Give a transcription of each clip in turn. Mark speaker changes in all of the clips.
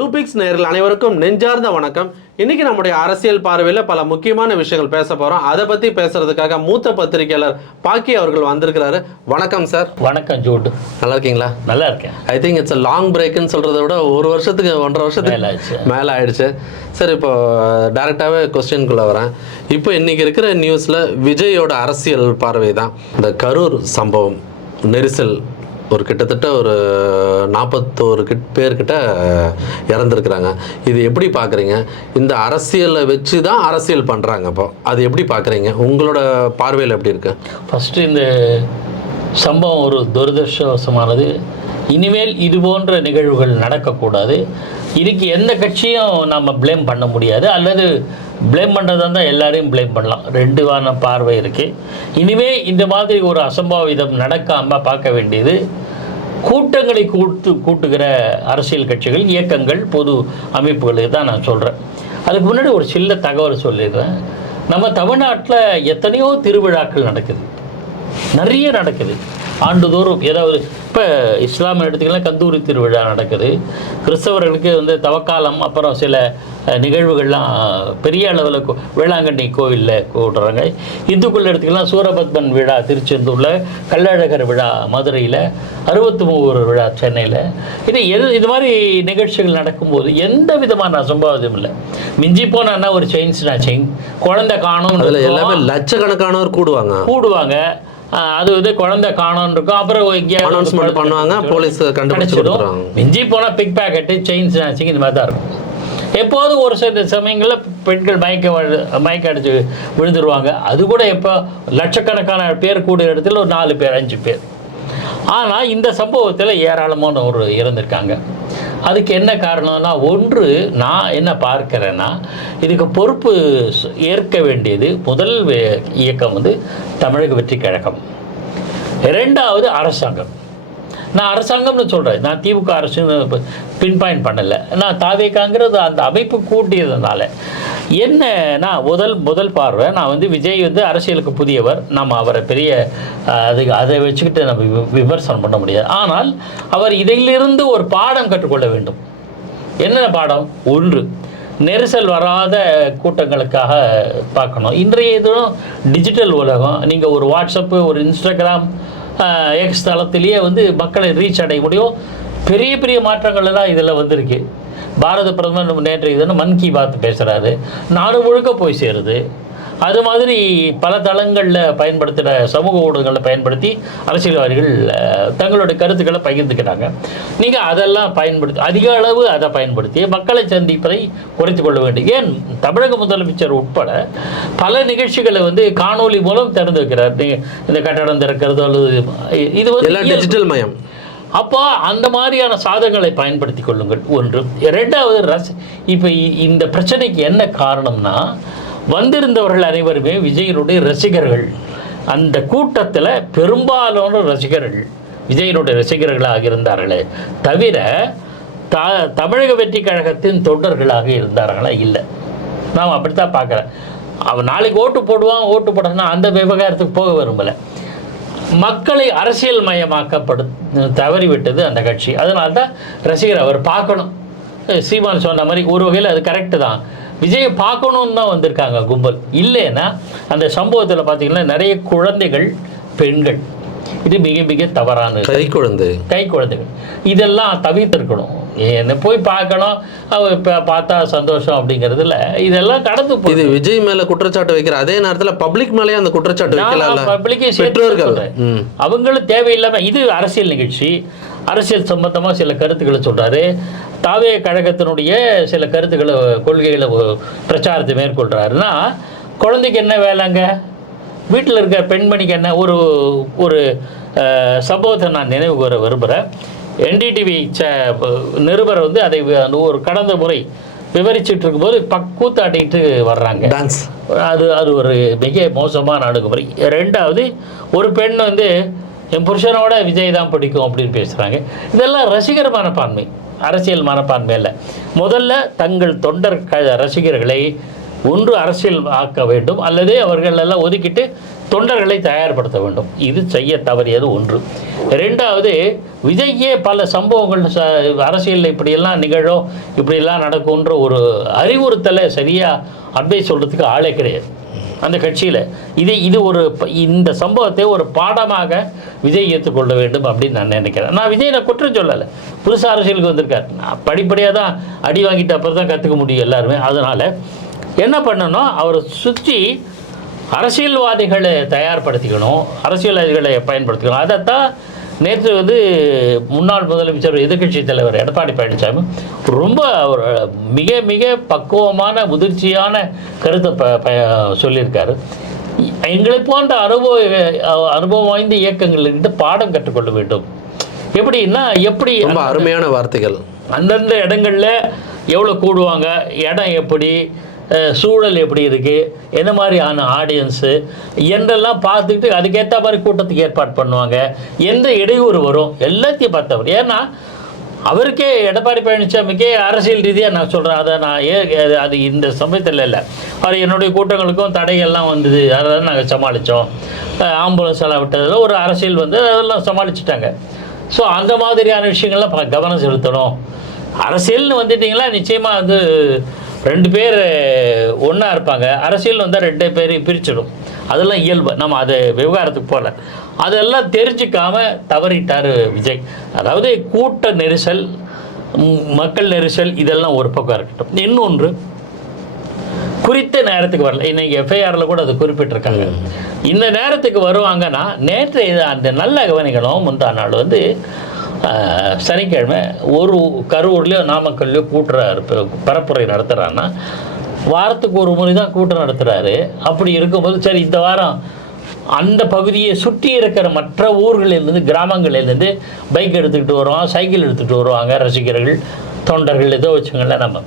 Speaker 1: Blue fix நேயர்கள் அனைவருக்கும் நெஞ்சார்ந்த வணக்கம். இன்னைக்கு நம்முடைய அரசியல் பார்வையில் பல முக்கியமான விஷயங்கள் பேச போறோம். அதை பத்தி பேசுறதுக்காக மூத்த பத்திரிகையாளர் பாக்கி அவர்கள் வந்திருக்கிறாரு. வணக்கம் சார்
Speaker 2: வணக்கம் ஜூட்.
Speaker 1: நல்லா இருக்கீங்களா?
Speaker 2: நல்லா இருக்கேன்.
Speaker 1: ஐ திங்க் இட்ஸ் லாங் பிரேக்குன்னு சொல்றதை விட ஒரு வருஷத்துக்கு ஒன்றரை. வருஷத்துக்கு மேலே ஆயிடுச்சு. சரி இப்போ டேரெக்டாகவே கொஸ்டின்குள்ளே வரேன். இப்போ இன்னைக்கு இருக்கிற நியூஸில் விஜயோட அரசியல் பார்வை தான் இந்த கரூர் சம்பவம் நெரிசல் ஒரு கிட்டத்தட்ட ஒரு நாற்பத்தோரு கிட் பேர்கிட்ட இறந்துருக்குறாங்க. இது எப்படி பார்க்குறீங்க இந்த அரசியலை வச்சு தான் அரசியல் பண்ணுறாங்க அப்போ. அது எப்படி பார்க்குறீங்க உங்களோட பார்வையில் எப்படி இருக்கு?
Speaker 2: ஃபஸ்ட்டு இந்த சம்பவம் ஒரு துரதிருஷ்டவசமானது. இனிமேல் இது போன்ற நிகழ்வுகள் நடக்கக்கூடாது. இதுக்கு எந்த கட்சியும் நம்ம ப்ளேம் பண்ண முடியாது. அல்லது ப்ளேம் பண்ணுறதா இருந்தால் எல்லாரையும் ப்ளேம் பண்ணலாம். ரெண்டு வான பார்வை இருக்குது இனிமே இந்த மாதிரி ஒரு அசம்பாவிதம் நடக்காமல் பார்க்க வேண்டியது கூட்டங்களை கூட்டு கூட்டுகிற அரசியல் கட்சிகள் இயக்கங்கள் பொது அமைப்புகளுக்கு தான் நான் சொல்கிறேன் அதுக்கு முன்னாடி ஒரு சில்ல தகவல் சொல்லிடுறேன். நம்ம தமிழ்நாட்டில் எத்தனையோ திருவிழாக்கள் நடக்குது. நிறைய நடக்குது. ஆண்டுதோறும் ஏதாவது இப்போ இஸ்லாமிய எடுத்துக்கலாம் கந்தூரி திருவிழா நடக்குது. கிறிஸ்தவர்களுக்கு வந்து தவக்காலம் அப்புறம் சில நிகழ்வுகள்லாம் பெரிய அளவில் வேளாங்கண்ணி கோவிலில் கூடுறாங்க இந்துக்கள் எடுத்துக்கலாம் சூரபத்மன் விழா திருச்செந்தூரில் கள்ளழகர் விழா மதுரையில் அறுபத்தி மூவர் விழா சென்னையில். இது எது இது மாதிரி நிகழ்ச்சிகள் நடக்கும்போது எந்த விதமான அசம்பாவிதம் இல்லை. மிஞ்சி போனா ஒரு செயின் ஸ்நாச்சிங் குழந்தை காணும்
Speaker 1: எல்லாமே லட்சக்கணக்கானவர் கூடுவாங்க.
Speaker 2: கூடுவாங்க. அது வந்து குழந்தை காணோன்னு இருக்கும். அப்புறம்
Speaker 1: பண்ணுவாங்க, police கண்டுபிடிச்சு
Speaker 2: கிடைச்சிடும்.
Speaker 1: கொடுத்துருவாங்க.
Speaker 2: மிஞ்சி போனால் பிக் பேக்கெட்டு செயின் ஸ்நாச்சிங் இந்த மாதிரி தான் இருக்கும். எப்போது ஒரு சில சமயங்களில் பெண்கள் மயக்க மயக்க அடிச்சு விழுந்துருவாங்க. அது கூட எப்போ லட்சக்கணக்கான பேர் கூடிய இடத்துல ஒரு நாலு பேர் அஞ்சு பேர். ஆனால் இந்த சம்பவத்தில் ஏராளமான ஒரு இறந்திருக்காங்க. அதுக்கு என்ன காரணம்னா ஒன்று நான் என்ன பார்க்கிறேன்னா இதுக்கு பொறுப்பு ஏற்க வேண்டியது முதல் இயக்கம் வந்து தமிழக வெற்றி கழகம். ரெண்டாவது அரசாங்கம். நான் அரசாங்கம்னு சொல்கிறேன் நான் திமுக அரசுன்னு பின்பாயின் பண்ணலை. நான் தாவேக்காங்கிறது அந்த அமைப்பு கூட்டியதுனால. என்னன்னா முதல் முதல் பார்வை நான் வந்து விஜய் வந்து அரசியலுக்கு புதியவர். நம்ம அவரை பெரிய அது அதை வச்சுக்கிட்டு நம்ம வி- விமர்சனம் பண்ண முடியாது. ஆனால் அவர் இதிலிருந்து ஒரு பாடம் கற்றுக்கொள்ள வேண்டும். என்ன பாடம்? ஒன்று நெரிசல் வராத கூட்டங்களுக்காக பார்க்கணும். இன்றைய இதுவும் டிஜிட்டல் உலகம் நீங்கள் ஒரு வாட்ஸ்அப்பு ஒரு இன்ஸ்டாகிராம் எக்ஸ் தளத்திலேயே வந்து மக்களை ரீச் அடைய முடியும். பெரிய பெரிய மாற்றங்கள் எல்லாம் இதில் வந்திருக்கு. பாரத பிரதமர் நேற்று இதுன்னு மன் கி பாத் பேசுகிறாரு நாடு முழுக்க போய் சேருது. அது மாதிரி பல தளங்களில் பயன்படுத்துகிற சமூக ஊடகங்களை பயன்படுத்தி அரசியல்வாதிகள் தங்களுடைய கருத்துக்களை பகிர்ந்துக்கிறாங்க. நீங்கள் அதெல்லாம் பயன்படுத்தி அதிக அளவு அதை பயன்படுத்தி மக்களை சந்திப்பதை குறைத்து கொள்ள வேண்டும். ஏன்? தமிழக முதலமைச்சர் உட்பட பல நிகழ்ச்சிகளை வந்து காணொளி மூலம் திறந்து வைக்கிறார் இந்த கட்டடம் திறக்கிறது அல்லது இது வந்து
Speaker 1: டிஜிட்டல் மயம்.
Speaker 2: அப்போ அந்த மாதிரியான சாதனங்களை பயன்படுத்தி கொள்ளுங்கள். ஒன்று. இரண்டாவது ரச இப்போ இ- இந்த பிரச்சனைக்கு என்ன காரணம்னா வந்திருந்தவர்கள் அனைவருமே விஜயனுடைய ரசிகர்கள். அந்த கூட்டத்தில் பெரும்பாலான ரசிகர்கள் விஜயனுடைய ரசிகர்களாக இருந்தார்களே தவிர த தமிழக வெற்றி கழகத்தின் தொண்டர்களாக இருந்தார்களா? இல்லை. நாம் அப்படித்தான் பார்க்குறேன். அவன் நாளைக்கு ஓட்டு போடுவான் ஓட்டு போடணும்னா அந்த விவகாரத்துக்கு போக விரும்பலை. மக்களை அரசியல் மயமாக்கப்படு தவறிவிட்டது அந்த கட்சி. அதனால தான் ரசிகர் அவர் பார்க்கணும். சீமான் சொன்ன மாதிரி ஒரு வகையில் அது கரெக்டு தான். விஜயை பார்க்கணுன்னு தான் வந்திருக்காங்க கும்பல். இல்லைன்னா அந்த சம்பவத்தில் பார்த்தீங்கன்னா நிறைய குழந்தைகள் பெண்கள். இது மிக மிக தவறானது.
Speaker 1: கை குழந்தை
Speaker 2: கை குழந்தைகள் இதெல்லாம் தவிர்த்திருக்கணும். என்ன போய் பார்க்கணும். அவ இப்போ பார்த்தா சந்தோஷம் அப்படிங்கிறதுல இதெல்லாம் கடந்து போய்
Speaker 1: இது விஜய் மேல குற்றச்சாட்டு வைக்கிற அதே நேரத்துல பப்ளிக் மேலயே அந்த குற்றச்சாட்டு வைக்கலாம்ல?
Speaker 2: பப்ளிக்கே
Speaker 1: பெற்றோர்கள்.
Speaker 2: அவங்களும் தேவையில்லாம இது அரசியல் நிகழ்ச்சி. அரசியல் சம்பந்தமா சில கருத்துக்களை சொல்றாரு. தாவே கழகத்தினுடைய சில கருத்துக்களை கொள்கைகளை பிரச்சாரத்தை மேற்கொள்றாருன்னா குழந்தைக்கு என்ன வேலைங்க? வீட்டில் இருக்க பெண்மணிக்கு என்ன? ஒரு ஒரு சம்பவத்தை நான் நினைவு கூற விரும்புகிறேன் என்டிடிவி ச நிருபர் வந்து அதை அந்த ஒரு கடந்த முறை விவரிச்சுட்டு இருக்கும்போது பக் கூத்தாட்டிட்டு வர்றாங்க.
Speaker 1: டான்ஸ்
Speaker 2: அது அது ஒரு மிக மோசமான அணுகுமுறை. ரெண்டாவது ஒரு பெண் வந்து என் புருஷனோட விஜய் தான் பிடிக்கும் அப்படின்னு பேசுகிறாங்க இதெல்லாம் ரசிகர் மனப்பான்மை. அரசியல் மனப்பான்மை இல்லை முதல்ல தங்கள் தொண்டர் க ரசிகர்களை ஒன்று அரசியல் ஆக்க வேண்டும். அல்லது அவர்கள் எல்லாம் ஒதுக்கிட்டு தொண்டர்களை தயார்படுத்த வேண்டும். இது செய்ய தவறியது ஒன்று. ரெண்டாவது விஜய்யே பல சம்பவங்கள் ச அரசியலில் இப்படியெல்லாம் நிகழும் இப்படியெல்லாம் நடக்கும்ன்ற ஒரு அறிவுறுத்தலை சரியாக அட்வைஸ் சொல்கிறதுக்கு ஆளே கிடையாது. அந்த கட்சியில். இது இது ஒரு இந்த சம்பவத்தை ஒரு பாடமாக விஜய் ஏற்றுக்கொள்ள வேண்டும் அப்படின்னு நான் நினைக்கிறேன். நான் விஜய் நான் குற்றம் சொல்லலை. புதுசாக அரசியலுக்கு வந்திருக்கார். நான் படிப்படியாக தான் அடி வாங்கிட்டு அப்புறம் தான் கற்றுக்க முடியும் எல்லாருமே. அதனால் என்ன பண்ணணும்? அவரை சுற்றி அரசியல்வாதிகளை தயார்படுத்திக்கணும் அரசியல்வாதிகளை பயன்படுத்திக்கணும். அதைத்தான் நேற்று வந்து முன்னாள் முதலமைச்சர் எதிர்க்கட்சி தலைவர் எடப்பாடி பழனிசாமி ரொம்ப ஒரு மிக மிக பக்குவமான முதிர்ச்சியான கருத்தை ப ப சொல்லியிருக்காரு. எங்களை போன்ற அனுபவ அனுபவம் வாய்ந்த இயக்கங்கள்கிட்ட பாடம் கற்றுக்கொள்ள வேண்டும். எப்படின்னா எப்படி
Speaker 1: ரொம்ப அருமையான வார்த்தைகள்.
Speaker 2: அந்தந்த இடங்கள்ல எவ்வளோ கூடுவாங்க இடம் எப்படி சூழல் எப்படி இருக்குது என்ன மாதிரியான ஆடியன்ஸு என்றெல்லாம் பார்த்துக்கிட்டு அதுக்கேற்ற மாதிரி கூட்டத்துக்கு ஏற்பாடு பண்ணுவாங்க. எந்த இடையூறு வரும்? எல்லாத்தையும் பார்த்தவர். ஏன்னா அவருக்கே எடப்பாடி பழனிசாமிக்கே அரசியல் ரீதியாக நான் சொல்கிறேன் அதை நான் ஏ அது- இந்த சமயத்தில் இல்லை. அவர் என்னுடைய கூட்டங்களுக்கும் தடைகள்லாம் வந்தது. அதெல்லாம் நாங்கள் சமாளித்தோம் ஆம்புலன்ஸ் எல்லாம் விட்டதில் ஒரு அரசியல் வந்து அதெல்லாம் சமாளிச்சிட்டாங்க. ஸோ அந்த மாதிரியான விஷயங்கள்லாம் ப- கவனம் செலுத்தணும். அரசியல்னு வந்துட்டிங்களா நிச்சயமாக அது ரெண்டு பேர் ஒன்றா இருப்பாங்க. அரசியல் வந்தால் ரெண்டு பேரையும் பிரிச்சிடும். அதெல்லாம் இயல்பு. நம்ம அது விவகாரத்துக்கு போகல அதெல்லாம் தெரிஞ்சுக்காம தவறிட்டார் விஜய். அதாவது கூட்ட நெரிசல் மக்கள் நெரிசல் இதெல்லாம் ஒரு பக்கம் இருக்கட்டும். இன்னொன்று குறித்த நேரத்துக்கு வரல. இன்னைக்கு எஃப்ஐஆரில் கூட அது குறிப்பிட்டிருக்காங்க. இந்த நேரத்துக்கு வருவாங்கன்னா நேற்று இது அந்த நல்ல கவனிக்கணும் முந்தா நாள் வந்து சனிக்கிழமை ஒரு கரூர்லேயோ நாமக்கல்லையோ கூட்டுறாரு பரப்புரை நடத்துகிறான்னா வாரத்துக்கு ஒரு முறை தான் கூட்டம் நடத்துகிறாரு அப்படி இருக்கும்போது சரி இந்த வாரம் அந்த பகுதியை சுற்றி இருக்கிற மற்ற ஊர்களிலிருந்து கிராமங்களிலிருந்து பைக் எடுத்துக்கிட்டு வருவான் சைக்கிள் எடுத்துகிட்டு வருவாங்க ரசிகர்கள் தொண்டர்கள் ஏதோ வச்சுங்களேன் நம்ம.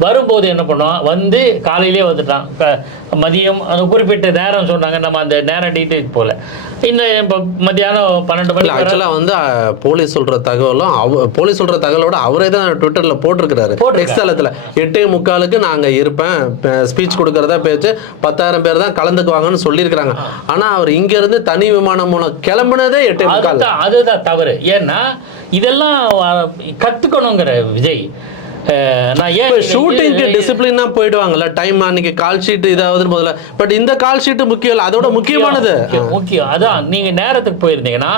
Speaker 2: வரும்போது என்ன பண்ணுவோம் வந்து காலையிலே வந்துட்டான். க- மதியம் அந்த குறிப்பிட்ட நேரம் சொன்னாங்க நம்ம அந்த நேரம் டீட்டெயில் போல. இன்னும் இப்போ மத்தியானம் பன்னெண்டு மணி
Speaker 1: ஆக்சுவலாக வந்து போலீஸ் சொல்ற தகவலும் அவ போலீஸ் சொல்ற தகவலோட அவரே தான் ட்விட்டர்ல போட்டிருக்கிறாரு.
Speaker 2: போட்டிருக்காரு.
Speaker 1: எக்ஸ் தளத்துல. எட்டே முக்காலுக்கு நாங்க இருப்பேன். ஸ்பீச் கொடுக்கறதா பேச்சு பத்தாயிரம் பேர் தான் கலந்துக்குவாங்கன்னு சொல்லியிருக்கிறாங்க. ஆனா அவர் இங்க இருந்து தனி விமானம் மூலம் கிளம்புனதே எட்டே முக்கால்.
Speaker 2: அதுதான் அதுதான் தவறு. ஏன்னா இதெல்லாம் கத்துக்கணுங்கிற விஜய். நான் ஏன்
Speaker 1: ஷூட்டிங்க்கு டிசிப்ளினா போயிடுவாங்கல்ல? டைம் அன்னைக்கு கால் ஷீட் இதாவது முதல்ல பட் இந்த கால் ஷீட் முக்கியம் இல்லை. அதோட முக்கியமானது.
Speaker 2: முக்கியம், முக்கியம். அதான் நீங்க நேரத்துக்கு போயிருந்தீங்கன்னா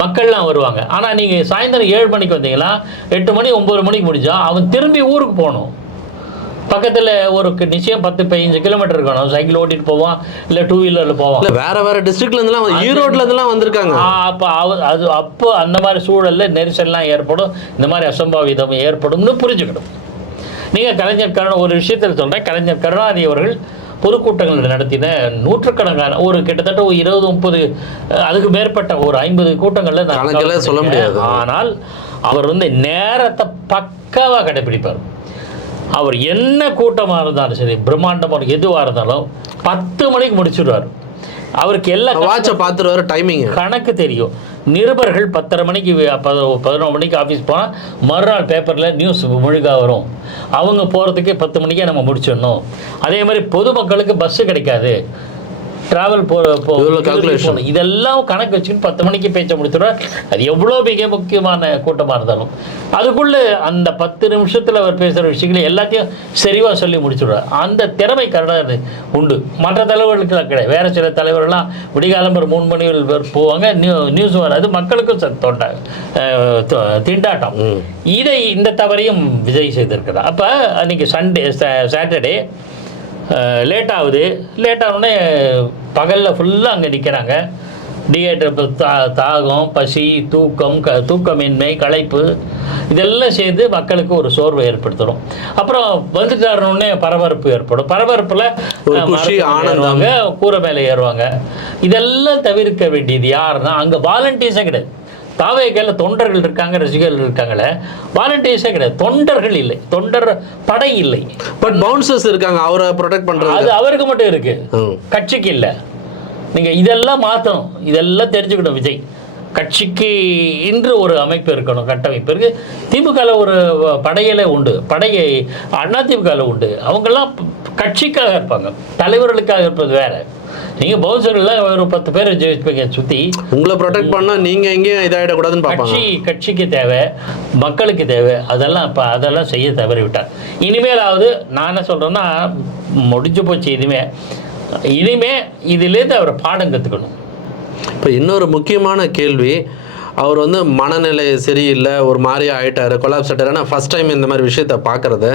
Speaker 2: மக்கள்லாம் வருவாங்க. ஆனா நீங்க சாயந்தரம் ஏழு மணிக்கு வந்தீங்கன்னா எட்டு மணி ஒன்பது மணிக்கு முடிஞ்சா அவன் திரும்பி ஊருக்கு போகணும். பக்கத்துல ஒரு நிச்சயம் பத்து பதினஞ்சு கிலோமீட்டர் இருக்கணும். சைக்கிள் ஓட்டிட்டு போவான் இல்ல டூ வீலர்ல
Speaker 1: இல்ல வேற வேற இருந்தெல்லாம் ஈரோட்ல இருந்தெல்லாம் வந்திருக்காங்க.
Speaker 2: அப்ப அது அப்போ அந்த மாதிரி சூழல்ல நெரிசல்லாம் ஏற்படும். இந்த மாதிரி அசம்பாவிதம் ஏற்படும்னு புரிஞ்சுக்கணும். நீங்க கலைஞர் கருணா ஒரு விஷயத்தில் சொல்றேன். கலைஞர் கருணாநிதி அவர்கள் பொதுக்கூட்டங்கள் நடத்தின நூற்றுக்கணக்கான ஒரு கிட்டத்தட்ட ஒரு இருபது முப்பது அதுக்கு மேற்பட்ட ஒரு ஐம்பது கூட்டங்கள்ல நான்
Speaker 1: சொல்ல முடியாது.
Speaker 2: ஆனால் அவர் வந்து நேரத்தை பக்காவா கடைபிடிப்பார். அவர் என்ன கூட்டமாக இருந்தாலும் சரி பிரம்மாண்டமாக எதுவாக இருந்தாலும் பத்து மணிக்கு முடிச்சிடுவார். அவருக்கு எல்லா
Speaker 1: வாட்சை பார்த்துட்டு வர டைமிங்
Speaker 2: கணக்கு தெரியும். நிருபர்கள் பத்தரை மணிக்கு வி- பத- பதினொரு மணிக்கு ஆஃபீஸ் போனால் மறுநாள் பேப்பரில் நியூஸ் முழுகா வரும். அவங்க போகிறதுக்கே பத்து மணிக்கே நம்ம முடிச்சிடணும். அதே மாதிரி பொதுமக்களுக்கு பஸ்ஸு கிடைக்காது. ட்ராவல் போ. போகணும். இதெல்லாம் கணக்கு வச்சுக்கிட்டு பத்து மணிக்கு பேச்சை முடிச்சிடுவார் அது எவ்வளோ மிக முக்கியமான கூட்டமாக இருந்தாலும். அதுக்குள்ளே அந்த பத்து நிமிஷத்தில் அவர் பேசுகிற விஷயங்களை எல்லாத்தையும் செறிவாக சொல்லி முடிச்சிடுவார் அந்த திறமை கருணாநிதி உண்டு. மற்ற தலைவர்களுக்கெல்லாம் கிடையாது. வேறு சில தலைவர்கள்லாம் விடிகாலம் ஒரு மூணு மணி வரை போவாங்க. நியூ நியூஸ் வராது. மக்களுக்கும் ச- தொண்டா அஹ் தொ- திண்டாட்டம். இதை இந்த தவறையும் விஜய் செய்திருக்கிறார். அப்போ அன்றைக்கி சண்டே சாட்டர்டே லேட் ஆகுது. லேட் ஆனோடனே பகலில் ஃபுல்லாக அங்கே நிற்கிறாங்க டிஹைட்ரேட் தா தாகம் பசி தூக்கம் க தூக்கமின்மை களைப்பு இதெல்லாம் சேர்ந்து மக்களுக்கு ஒரு சோர்வை ஏற்படுத்திடும் அப்புறம் வந்துட்டாருன்னே பரபரப்பு ஏற்படும். பரபரப்பில். கூரை மேலே ஏறுவாங்க. இதெல்லாம் தவிர்க்க வேண்டியது யாருன்னா அங்கே வாலண்டியர்ஸே கிடையாது. தாவேக்கையில் தொண்டர்கள் இருக்காங்க ரசிகர்கள் இருக்காங்களே. வாலண்டியர்ஸே கிடையாது. தொண்டர்கள் இல்லை. தொண்டர் படை இல்லை.
Speaker 1: பட் பவுன்சர்ஸ் இருக்காங்க அவரை ப்ரொடெக்ட் பண்றது.
Speaker 2: அது அவருக்கு மட்டும் இருக்கு. கட்சிக்கு இல்லை. நீங்க இதெல்லாம் மாற்றணும் இதெல்லாம் தெரிஞ்சுக்கணும் விஜய். கட்சிக்கு இன்று ஒரு அமைப்பு இருக்கணும் கட்டமைப்பு இருக்கு. திமுகவில் ஒரு படையில உண்டு. படையை அண்ணா திமுகவில் உண்டு. அவங்கெல்லாம் கட்சிக்காக இருப்பாங்க. தலைவர்களுக்காக இருப்பது வேற. நீங்கள் பவுன்சரில் ஒரு பத்து பேர் வச்சுப்பீங்க சுற்றி
Speaker 1: உங்களை ப்ரொடெக்ட் பண்ணா நீங்க எங்கேயும் இதாயிடக்கூடாதுன்னு பார்ப்பாங்க.
Speaker 2: கட்சி கட்சிக்கு தேவை மக்களுக்கு தேவை அதெல்லாம் இப்போ அதெல்லாம் செய்ய தவறிவிட்டார் இனிமேலாவது நான் என்ன சொல்கிறேன்னா முடிஞ்சு போச்சு இனிமே. இனிமே இதுலேருந்து அவர் பாடம் கற்றுக்கணும்
Speaker 1: இப்போ இன்னொரு முக்கியமான கேள்வி அவர் வந்து மனநிலை சரியில்லை ஒரு மாதிரி ஆயிட்டாரு கொலாப்ஸ் ஆயிட்டாரு. ஆனால் ஃபஸ்ட் டைம் இந்த மாதிரி விஷயத்த பார்க்கறது.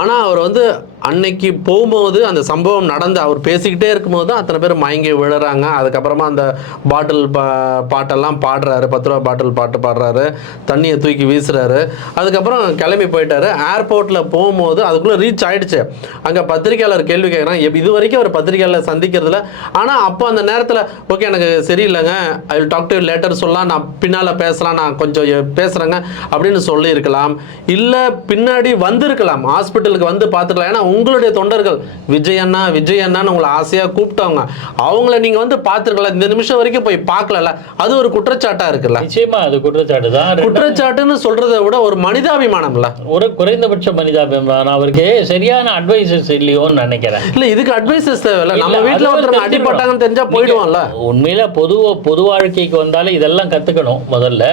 Speaker 1: ஆனால் அவர் வந்து அன்னைக்கு போகும்போது அந்த சம்பவம் நடந்து அவர் பேசிக்கிட்டே இருக்கும்போது தான் அத்தனை பேர் மயங்கி விழுறாங்க. அதுக்கப்புறமா அந்த பாட்டில் பா பாட்டெல்லாம் பாடுறாரு. பத்து ரூபா பாட்டில் பாட்டு பாடுறாரு. தண்ணியை தூக்கி வீசுறாரு. அதுக்கப்புறம் கிளம்பி போயிட்டாரு. ஏர்போர்ட்டில் போகும்போது அதுக்குள்ளே ரீச் ஆயிடுச்சு. அங்கே பத்திரிக்கையாளர் கேள்வி கேட்குறாங்க இது வரைக்கும் அவர் பத்திரிகையாளர் சந்திக்கிறதுல ஆனால் அப்போ அந்த நேரத்தில் ஓகே எனக்கு சரியில்லைங்க. I will talk to later சொல்லலாம். நான் பின்னால் பேசலாம். நான் கொஞ்சம் பேசுகிறேங்க அப்படின்னு சொல்லியிருக்கலாம். இல்லை பின்னாடி வந்திருக்கலாம். ஹாஸ்பிட்டலுக்கு வந்து பார்த்துக்கலாம். ஏன்னா உங்களுடைய தொண்டர்கள் விஜய் அண்ணா விஜய் அண்ணான்னு உங்களை ஆசையாக கூப்பிட்டவங்க அவங்கள நீங்கள் வந்து பார்த்துருக்கலாம் இந்த நிமிஷம் வரைக்கும் போய் பார்க்கலல்ல அது ஒரு குற்றச்சாட்டாக இருக்குல்ல?
Speaker 2: நிச்சயமா அது குற்றச்சாட்டு தான்.
Speaker 1: குற்றச்சாட்டுன்னு சொல்றதை விட ஒரு மனிதாபிமானம்ல?
Speaker 2: ஒரு குறைந்தபட்ச மனிதாபிமானம். அவருக்கு சரியான அட்வைசஸ் இல்லையோன்னு நினைக்கிறேன்.
Speaker 1: இல்ல இதுக்கு அட்வைசஸ் தேவையில்ல. நம்ம
Speaker 2: அது
Speaker 1: ஒருத்தர். அடிபட்டாங்கன்னு தெரிஞ்சா போயிடுவான்ல?
Speaker 2: நீங்க உண்மையில பொது பொது வாழ்க்கைக்கு வந்தாலே இதெல்லாம் கத்துக்கணும் முதல்ல.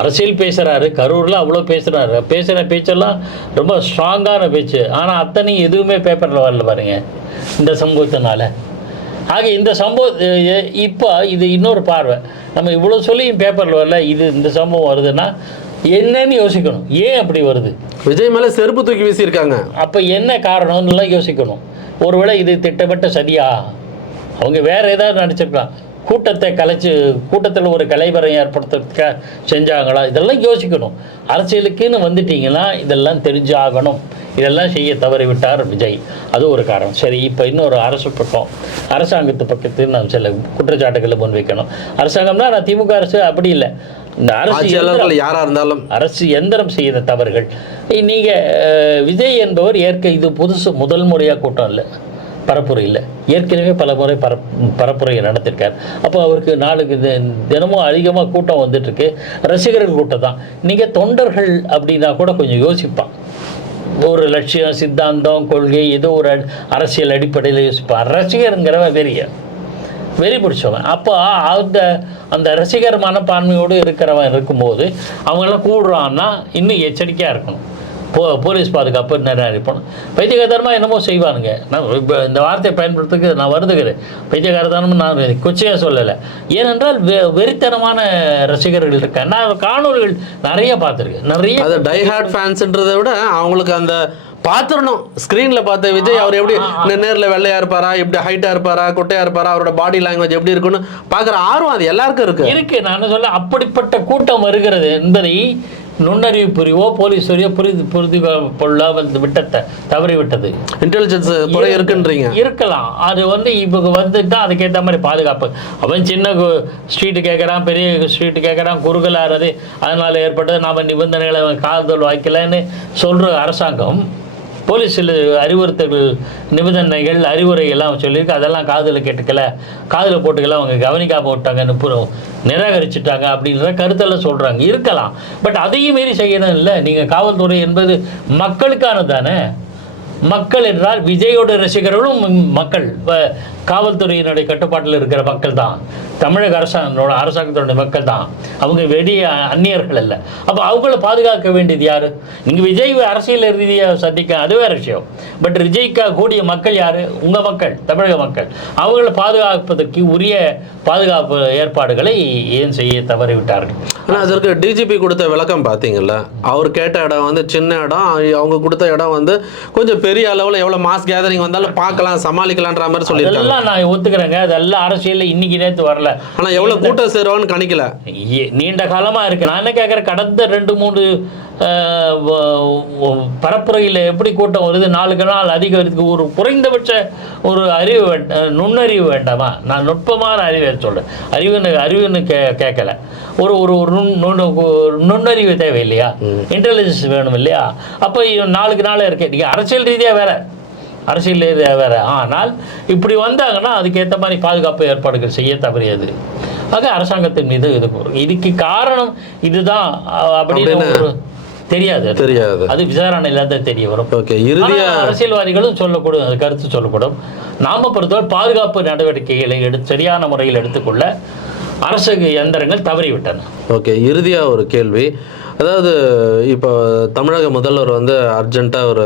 Speaker 2: அரசியல் பேசுறாரு கரூர்ல அவ்வளோ பேசுறாரு. பேசுற பேச்செல்லாம் ரொம்ப ஸ்ட்ராங்கான பேச்சு. ஆனா அத்தனையும் எதுவுமே பேப்பர்ல வரல பாருங்க இந்த சம்பவத்தினால. ஆக இந்த சம்பவம் இப்போ இது இன்னொரு பார்வை. நம்ம இவ்வளோ சொல்லியும் பேப்பரில் வரல இது இந்த சம்பவம் வருதுன்னா என்னன்னு யோசிக்கணும். ஏன் அப்படி வருது?
Speaker 1: விஜய் மேல செருப்பு தூக்கி வீசியிருக்காங்க.
Speaker 2: அப்போ என்ன காரணம்னுலாம் யோசிக்கணும். ஒருவேளை இது திட்டமிட்ட சரியா அவங்க வேற ஏதாவது நடிச்சிருக்கலாம். கூட்டத்தை கலைச்சு கூட்டத்தில் ஒரு கலைவரம் ஏற்படுத்துறதுக்காக செஞ்சாங்களா? இதெல்லாம் யோசிக்கணும். அரசியலுக்குன்னு வந்துட்டீங்கன்னா இதெல்லாம் தெரிஞ்சாகணும். இதெல்லாம் செய்ய தவறி விட்டார் விஜய். அது ஒரு காரணம். சரி இப்போ இன்னொரு அரசு பக்கம் அரசாங்கத்து பக்கத்து நாம் சில குற்றச்சாட்டுகளை முன்வைக்கணும். அரசாங்கம்னா நான் திமுக அரசு அப்படி இல்லை. இந்த அரசு
Speaker 1: யாரா இருந்தாலும்.
Speaker 2: அரசு எந்திரம் செய்த தவறுகள். நீங்கள் விஜய் என்பவர் ஏற்க இது புதுசு முதல் முறையாக கூட்டம் இல்லை. பரப்புரை இல்லை. ஏற்கனவே பல முறை பரப் பரப்புரையை நடத்திருக்கார். அப்போ அவருக்கு நாளுக்கு தினமும் அதிகமாக கூட்டம் வந்துட்டுருக்கு ரசிகர்கள் கூட்டம் தான். நீங்கள் தொண்டர்கள் அப்படின்னா கூட கொஞ்சம் யோசிப்பான். ஒரு லட்சியம் சித்தாந்தம் கொள்கை ஏதோ ஒரு அரசியல் அடிப்படையில் யோசிப்பான் ரசிகருங்கிறவன் வெறிய. வெறி பிடிச்சவன். அப்போ அந்த அந்த ரசிகர் மனப்பான்மையோடு இருக்கிறவன் இருக்கும்போது அவங்களாம் கூடுறான்னா இன்னும் எச்சரிக்கையாக இருக்கணும். போ போலீஸ் பாதுகாப்பு நிறையா இருக்கணும் பைத்தியகாரமாக என்னமோ செய்வானுங்க. நான் இப்ப இந்த வார்த்தையை பயன்படுத்துக்கு நான் வருதுகிறேன் பைத்தியகாரத்தனமும் நான் கொச்சையாக சொல்லலை. ஏனென்றால் வெ வெறித்தனமான ரசிகர்கள் இருக்காங்க நான் காணொலிகள் நிறைய பார்த்துருக்கேன். நிறைய
Speaker 1: அது டைஹார்ட் ஃபேன்ஸ்ன்றதை விட அவங்களுக்கு அந்த பாத்துறணும் ஸ்க்ரீன்ல பார்த்த விஜய் அவர் எப்படி நேர்ல வெள்ளையா இருப்பாரா இப்படி ஹைட்டா இருப்பாரா குட்டையா இருப்பாரா அவரோட பாடி லாங்குவேஜ் எப்படி இருக்குன்னு பாக்குற ஆர்வம் அது எல்லாருக்கும் இருக்கு.
Speaker 2: இருக்கு. நான் சொல்ல அப்படிப்பட்ட கூட்டம் வருகிறது என்பதை நுண்ணறிவு புரியவோ போலீஸ் துறையோ புரிது புரிந்து கொள்ள வந்து விட்டத தவறி விட்டது
Speaker 1: இன்டெலிஜென்ஸ் குறை இருக்குன்றீங்க?
Speaker 2: இருக்கலாம். அது வந்து இப்போ வந்துட்டா அதுக்கேற்ற மாதிரி பாதுகாப்பு. அவன் சின்ன ஸ்ட்ரீட்டு கேட்குறான் பெரிய ஸ்ட்ரீட்டு கேட்குறான் குறுகலாறது. அதனால் ஏற்பட்டது. நாம் நிபந்தனைகளை காதல் வாய்க்கலன்னு சொல்கிற அரசாங்கம் போலீஸில் அறிவுறுத்தல்கள் நிபந்தனைகள் அறிவுரை எல்லாம் சொல்லியிருக்கு. அதெல்லாம் காதில் கேட்டுக்கல. காதில் போட்டுக்கல. அவங்க கவனிக்காம விட்டாங்கன்னு புறம் நிராகரிச்சுட்டாங்க அப்படின்ற கருத்தெல்லாம் சொல்கிறாங்க இருக்கலாம். பட் அதையும் மீறி செய்யணும் இல்லை. நீங்கள் காவல்துறை என்பது மக்களுக்கானது தானே மக்கள் என்றால் விஜயோட ரசிகர்களும் மக்கள். இப்போ காவல்துறையினுடைய கட்டுப்பாட்டில் இருக்கிற மக்கள் தான் தமிழக அரசாங்கத்தோட அரசாங்கத்தோட மக்கள் தான். அவங்க வெளிய அந்நியர்கள் அல்ல. அப்போ அவங்கள பாதுகாக்க வேண்டியது யார்? நீங்கள் விஜய் அரசியல் ரீதியாக சந்திக்க அது வேற விஷயம். பட் விஜய்க்காக கூடிய மக்கள் யார்? உங்கள் மக்கள் தமிழக மக்கள். அவங்கள பாதுகாப்பதற்கு உரிய பாதுகாப்பு ஏற்பாடுகளை ஏன் செய்ய தவறிவிட்டார்கள்?
Speaker 1: ஆனா அதற்கு டிஜிபி கொடுத்த விளக்கம் பாத்தீங்கல்ல அவர் கேட்ட இடம் வந்து சின்ன இடம். அவங்க கொடுத்த இடம் வந்து கொஞ்சம் பெரிய அளவுல எவ்வளவு மாஸ் கேதரிங் வந்தாலும் பார்க்கலாம் சமாளிக்கலான்ற மாதிரி சொல்லியிருக்காங்க.
Speaker 2: நான் ஒத்துக்கிறேங்க. அதெல்லாம் அரசியலில் இன்னைக்கு நேற்று வரல.
Speaker 1: ஆனா எவ்வளவு கூட்டம் சேருவான்னு கணிக்கல.
Speaker 2: நீண்ட காலமா இருக்கு. நான் என்ன கேட்குறேன் கடந்த ரெண்டு மூணு பரப்புரையில் எப்படி கூட்டம் வருது? நாளுக்கு நாள் அதிகரிக்கு ஒரு குறைந்தபட்ச ஒரு அறிவு நுண்ணறிவு வேண்டாமா? நான் நுட்பமான அறிவை சொல்றேன். அறிவுன்னு அறிவுன்னு கே கேட்கல ஒரு ஒரு ஒரு நுண் நுண்ணு- ஒரு நுண்ணறிவு தேவை இல்லையா இன்டெலிஜென்ஸ் வேணும் இல்லையா? அப்போ நாளுக்கு நாள் இருக்கு. நீங்கள் அரசியல் ரீதியாக வேற. அரசியல் வேற ஆனால் இப்படி வந்தாங்கன்னா அதுக்கேற்ற மாதிரி பாதுகாப்பு ஏற்பாடுகள் செய்ய தவறியது. ஆக அரசாங்கத்தின் மீது இது. இதுக்கு காரணம் இதுதான். அப்படின்னு தெரியாது.
Speaker 1: தெரியாது.
Speaker 2: அது விசாரணையில தான் தெரிய வரும். அரசியல்வாதிகளும் சொல்லக்கூடும் அது கருத்து சொல்லக்கூடும். நாம பொறுத்தவரை பாதுகாப்பு நடவடிக்கைகளை எடுத்து சரியான முறையில் எடுத்துக்கொள்ள அரசு இயந்திரங்கள் தவறிவிட்டன.
Speaker 1: ஓகே இறுதியா ஒரு கேள்வி. அதாவது இப்போ தமிழக முதல்வர் வந்து அர்ஜென்ட்டாக ஒரு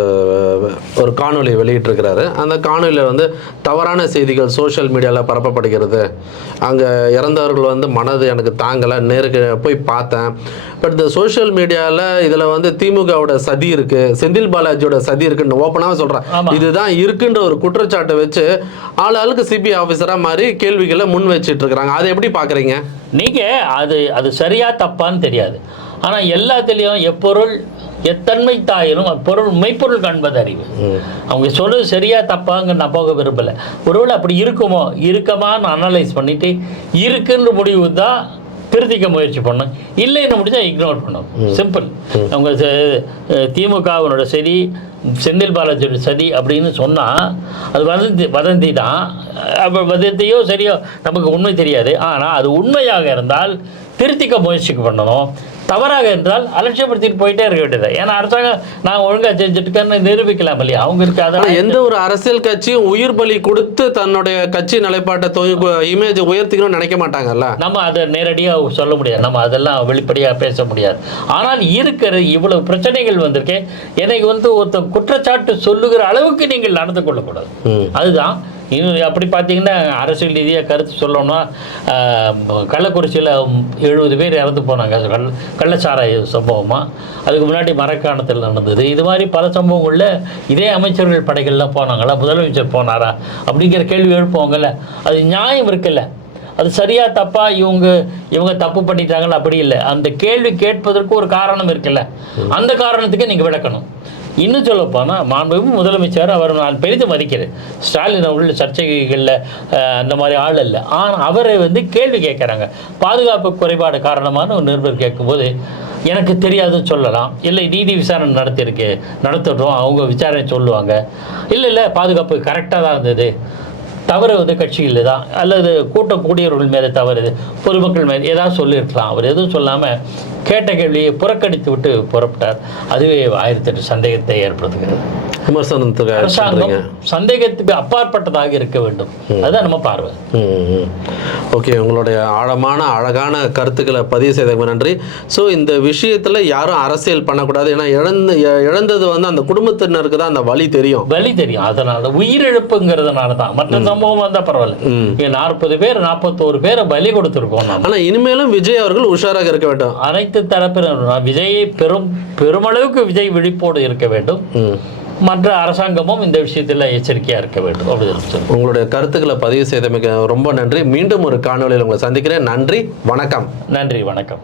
Speaker 1: ஒரு காணொளி வெளியிட்டிருக்கிறாரு. அந்த காணொலியில் வந்து தவறான செய்திகள் சோஷியல் மீடியாவில் பரப்பப்படுகிறது. அங்கே இறந்தவர்கள் வந்து மனது எனக்கு தாங்கலை நேருக்கு போய் பார்த்தேன். பட் இந்த சோஷியல் மீடியாவில் இதில் வந்து திமுகவோட சதி இருக்குது செந்தில் பாலாஜியோட சதி இருக்குன்னு ஓப்பனாக சொல்கிறேன். இதுதான் இருக்குன்ற ஒரு குற்றச்சாட்டை வச்சு ஆள் ஆளுக்கு சிபிஐ ஆஃபீஸராக மாதிரி கேள்விகளை முன் வச்சிட்டு இருக்கிறாங்க. அதை எப்படி பார்க்குறீங்க
Speaker 2: நீங்க அது அது சரியா தப்பான்னு தெரியாது. ஆனா எல்லாத்துலேயும் எப்பொருள் எத்தன்மை தாயினும் அப்பொருள் மெய்ப்பொருள் காண்பது அறிவு. அவங்க சொல்றது சரியா தப்பாங்க நான் போக விரும்பல. ஒருவேளை அப்படி இருக்குமோ இருக்கமான்னு அனலைஸ் பண்ணிட்டு இருக்குன்ற முடிவு தான் திருத்திக்க முயற்சி பண்ணணும். இல்லைன்னு முடிஞ்சா இக்னோர் பண்ணும் சிம்பிள் அவங்க திமுகவினோட சதி செந்தில் பாலாஜியோட சதி அப்படின்னு சொன்னால் அது வதந்தி வதந்தி தான். அப்போ வதந்தியோ சரியோ நமக்கு உண்மை தெரியாது. ஆனால் அது உண்மையாக இருந்தால் திருத்திக்க முயற்சிக்கு பண்ணணும். தவறாக இருந்தால் அலட்சியப்படுத்திட்டு போயிட்டே இருக்க வேண்டியது. ஏன்னா அரசாங்கம் நான் ஒழுங்காக செஞ்சுட்டுக்கன்னு நிரூபிக்கலாம் இல்லையா? அவங்களுக்கு
Speaker 1: ஆனா
Speaker 2: அதை
Speaker 1: எந்த ஒரு அரசியல் கட்சியும் உயிர் பலி கொடுத்து தன்னுடைய கட்சி நிலைப்பாட்டை இமேஜ் உயர்த்திக்கணும்னு நினைக்க மாட்டாங்கல்ல?
Speaker 2: நம்ம அதை நேரடியாக சொல்ல முடியாது. நம்ம அதெல்லாம் வெளிப்படையாக பேச முடியாது. ஆனால் இருக்கிற இவ்வளவு பிரச்சனைகள் வந்திருக்கே எனக்கு வந்து ஒருத்த குற்றச்சாட்டு சொல்லுகிற அளவுக்கு நீங்கள் நடந்து கொள்ளக்கூடாது. அதுதான் இன்னும் அப்படி பார்த்தீங்கன்னா அரசியல் ரீதியாக கருத்து சொல்லணும்னா கள்ளக்குறிச்சியில் எழுபது பேர் இறந்து போனாங்க. கல் கள்ள கள்ளச்சாராய சம்பவமாக அதுக்கு முன்னாடி மரக்காணத்தில் நடந்தது. இது மாதிரி பல சம்பவங்களில் இதே அமைச்சர்கள் படைகள்லாம் போனாங்களா? முதலமைச்சர் போனாரா? அப்படிங்கிற கேள்வி எழுப்புவாங்கல்ல அது நியாயம் இருக்குல்ல. அது சரியா தப்பா? இவங்க இவங்க தப்பு பண்ணிட்டாங்கன்னு அப்படி இல்லை. அந்த கேள்வி கேட்பதற்கு ஒரு காரணம் இருக்குல்ல. அந்த காரணத்துக்கு நீங்கள் விளக்கணும். இன்னும் சொல்ல போனால் மாண்புமிகு முதலமைச்சர் அவர் நான் பெரிதும் மதிக்கிறேன். ஸ்டாலின் அவர்கள் சர்ச்சைகளில் அந்த மாதிரி ஆள் இல்லை ஆனால் அவரை வந்து கேள்வி கேட்குறாங்க. பாதுகாப்பு குறைபாடு காரணமான ஒரு நிருபர் கேட்கும்போது எனக்கு தெரியாதுன்னு சொல்லலாம். இல்லை நீதி விசாரணை நடத்தியிருக்கு நடத்திடுறோம் அவங்க விசாரணை சொல்லுவாங்க. இல்லை இல்லை பாதுகாப்பு கரெக்டாக தான் இருந்தது. தவறு வந்து கட்சியில் தான். அல்லது கூட்டம் கூடியவர்கள் மேலே தவறு இது பொதுமக்கள் மேலே ஏதாவது சொல்லியிருக்கலாம். அவர் எதுவும் சொல்லாமல் கேட்ட கேள்வியை புறக்கணித்து விட்டு புறப்பட்டார். அதுவே ஆயிரத்தெட்டு சந்தேகத்தை ஏற்படுத்துகிறது.
Speaker 1: விமர்சனத்துக்கு
Speaker 2: அரசாங்கம் சந்தேகத்துக்கு அப்பாற்பட்டதாக இருக்க வேண்டும். அதுதான் நம்ம பார்வை.
Speaker 1: ஓகே உங்களுடைய ஆழமான அழகான கருத்துக்களை பதிவு செய்ததுக்கு நன்றி. ஸோ இந்த விஷயத்தில் யாரும் அரசியல் பண்ணக்கூடாது. ஏன்னா இழந்து இழந்தது வந்து அந்த குடும்பத்தினருக்கு தான் அந்த வழி தெரியும்.
Speaker 2: வலி தெரியும். அதனால உயிரிழப்புங்கிறதுனால தான். மற்ற சம்பவம் வந்தால் பரவாயில்ல. நாற்பது பேர் நாற்பத்தோரு பேரை பலி கொடுத்துருக்கோம்
Speaker 1: ஆனால் இனிமேலும் விஜய் அவர்கள் உஷாராக இருக்க வேண்டும்.
Speaker 2: அனைத்து தரப்பினரும் விஜயை பெரும் பெருமளவுக்கு விஜய் விழிப்போடு இருக்க வேண்டும். மற்ற அரசாங்கமும் இந்த விஷயத்தில் எச்சரிக்கையாக இருக்க வேண்டும். அப்படின்னு
Speaker 1: உங்களுடைய கருத்துக்களை பதிவு செய்தமைக்கு ரொம்ப நன்றி. மீண்டும் ஒரு காணொளியில் உங்களை சந்திக்கிறேன். நன்றி. வணக்கம்.
Speaker 2: நன்றி வணக்கம்.